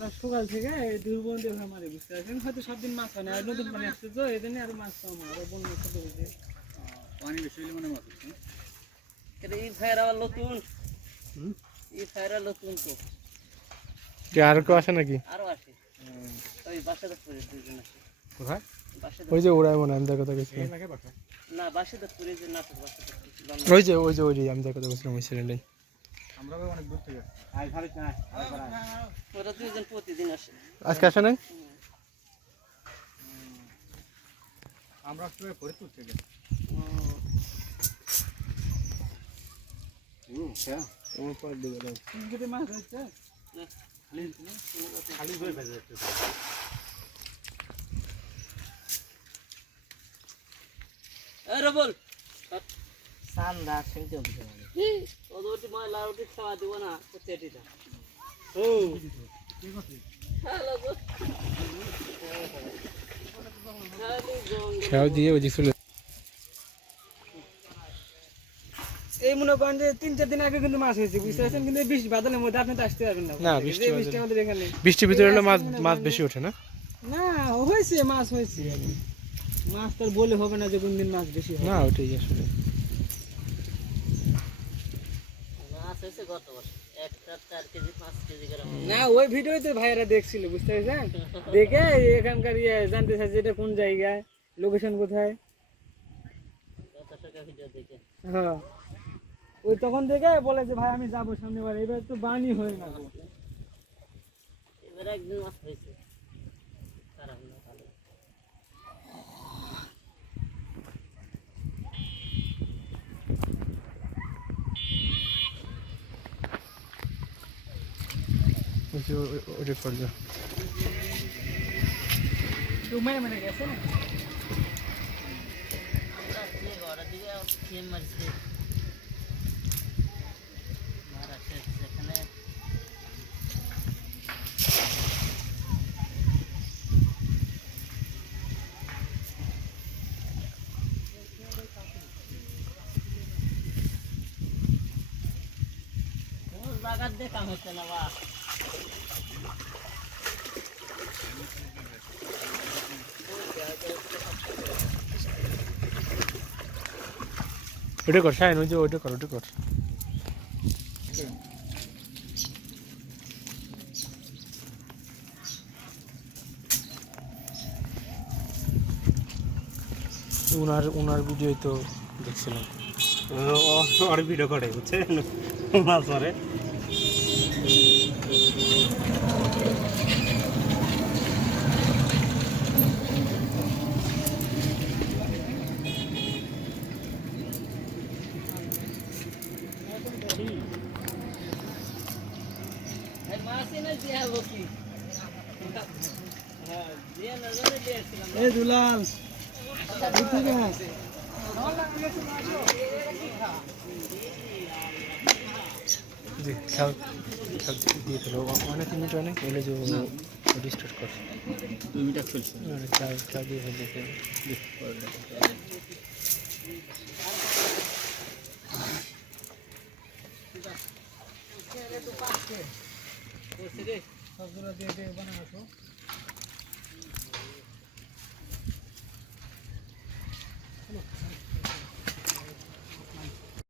আপনার সকাল থেকে দুর্বন্ধ হয়ে মারে বুঝতে পারছেন হয়তো সব দিন মাছ হয় না আর নতুন পানি আসছে তো এই জন্য আর মাছ কম হয় বন্য ছোট হয়েছে পানি বেশি হলে মানে মাছ হচ্ছে এই ফায়ার আবার নতুন এই ফায়ার নতুন তো কি আর কেউ আসে নাকি আরো আসে ওই বাসাতে পড়ে দুইজন আসে কোথায় বাসাতে ওই যে ওরাই মনে আমি দেখো দেখেছি না বাসাতে পড়ে যে নাটক বাসাতে ওই যে আমি দেখো দেখেছিলাম ওই সিলিন্ডার আমরা অনেক দূর থেকে ওরা দুইজন প্রতিদিন আসে আজকে আসে নাই আমরা আসলে ফরিদপুর থেকে যদি মাছ হচ্ছে খালি ধরে ভেজে যাচ্ছে আরে বল সান্দা শুনতে হবে ওদের ওটি ময়লা ওটি খাওয়া দিব না হচ্ছে এটিটা ও হ্যালো গো খেয়াও দিয়ে ওই যে চলে এই মনে করেন যে 3-4 দিন আগে কিন্তু মাছ হয়েছে বুঝতে পারছেন কিন্তু এই বৃষ্টি বাদলের মধ্যে আপনি তো আসতে পারবেন না না, বৃষ্টি এই বাদল। বৃষ্টি আমাদের এখানে বৃষ্টির ভিতরে হলে মাছ বেশি ওঠে না না হয়েছে মাছ হয়েছে মাছ তো আর বলে হবে না যে কোন দিন মাছ বেশি হবে না ওটাই আসলে মাছ হয়েছে গত বছর 1-4 কেজি 5 কেজি করে না ওই ভিডিওতে ভাইরা দেখছিল বুঝতে পারছেন দেখে এখানকার জানতে চাইছে এটা কোন জায়গায় লোকেশন কোথায় কত টাকা ভিডিও দেখে হ্যাঁ ওই তখন দেখে বলে যে ভাই আমি যাবো সামনেবার এবার তো বানি হয়ে না গো। এবার একদিন মাছ হয়েছে খারাপ না ভালো ওই যে ওটা করলো কেউ মানে গেছে না আমরা আসলে ঘরের দিকে খেয়ে মারছে মারা শেষ সেখানে জায়গার দিয়ে কাম হচ্ছে না বা ওটা কর শাইন ওই যে ওটা কর উনার ভিডিও তো দেখছিলাম আর ভিডিও করে বুঝছেন মাছ মারে মাসি না দিয়া বকি হ্যাঁ দিয়া নজরে দিয়েছিলাম এই দুলাল জি খেয়াল দিয়ে ফেলো অনেক মিনিট অনেক বলে যে রিস্টার্ট কর 2 মিনিট চলছে খেয়াল দিয়ে ফেলতে ওসে রে সবগুলো দিয়ে বানানো